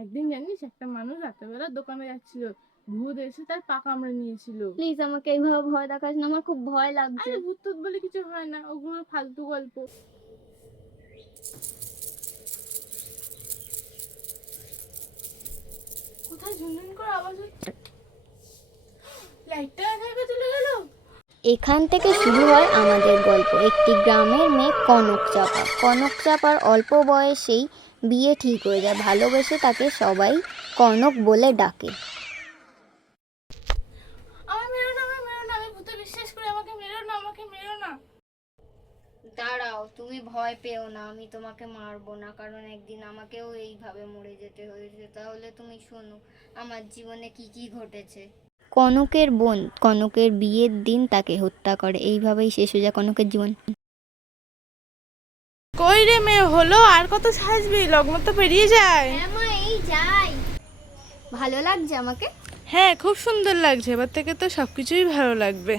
একদিন জানিস একটা মানুষ রাত্রেবেলা দোকানে যাচ্ছিল, ভূত এসে তার পা কামড়ে নিয়েছিল। প্লিজ আমাকে এইভাবে ভয় দেখাস না, আমার খুব ভয় লাগছে। আরে ভূত টুত বলে কিছু হয় না, ওগুলো ফালতু গল্প। কোথায় ঝুনঝুন করে আওয়াজ হচ্ছে? লাইটটা একা চলে গেল। এখান থেকে শুরু হয় আমাদের গল্প। একটি গ্রামের মেয়ে কনক চাপা। কনক চাপার অল্প বয়সেই বিয়ে ঠিক হয়ে যায়। ভালোবেসে তাকে সবাই কনক বলে ডাকে। আমার মেরো না, আমার মেরো না, আমি ভূতে বিশ্বাস করি, আমাকে মেরো না, আমাকে মেরো না। দাঁড়াও, তুমি ভয় পেও না, আমি তোমাকে মারবো না, কারণ একদিন আমাকেও এইভাবে মরে যেতে হয়েছে। তাহলে তুমি শোনো আমার জীবনে কি কি ঘটেছে। কনকের বোন কনকের বিয়ের দিন তাকে হত্যা করে। এইভাবেই শেষ হয়ে যায় কনকের জীবন। কই রে মেয়ে, হলো আর কত সাজবি, লগ্ন তো পেরিয়ে যায়। এই যাই। ভালো লাগছে আমাকে? হ্যাঁ খুব সুন্দর লাগছে, এবার থেকে তো সবকিছুই ভালো লাগবে।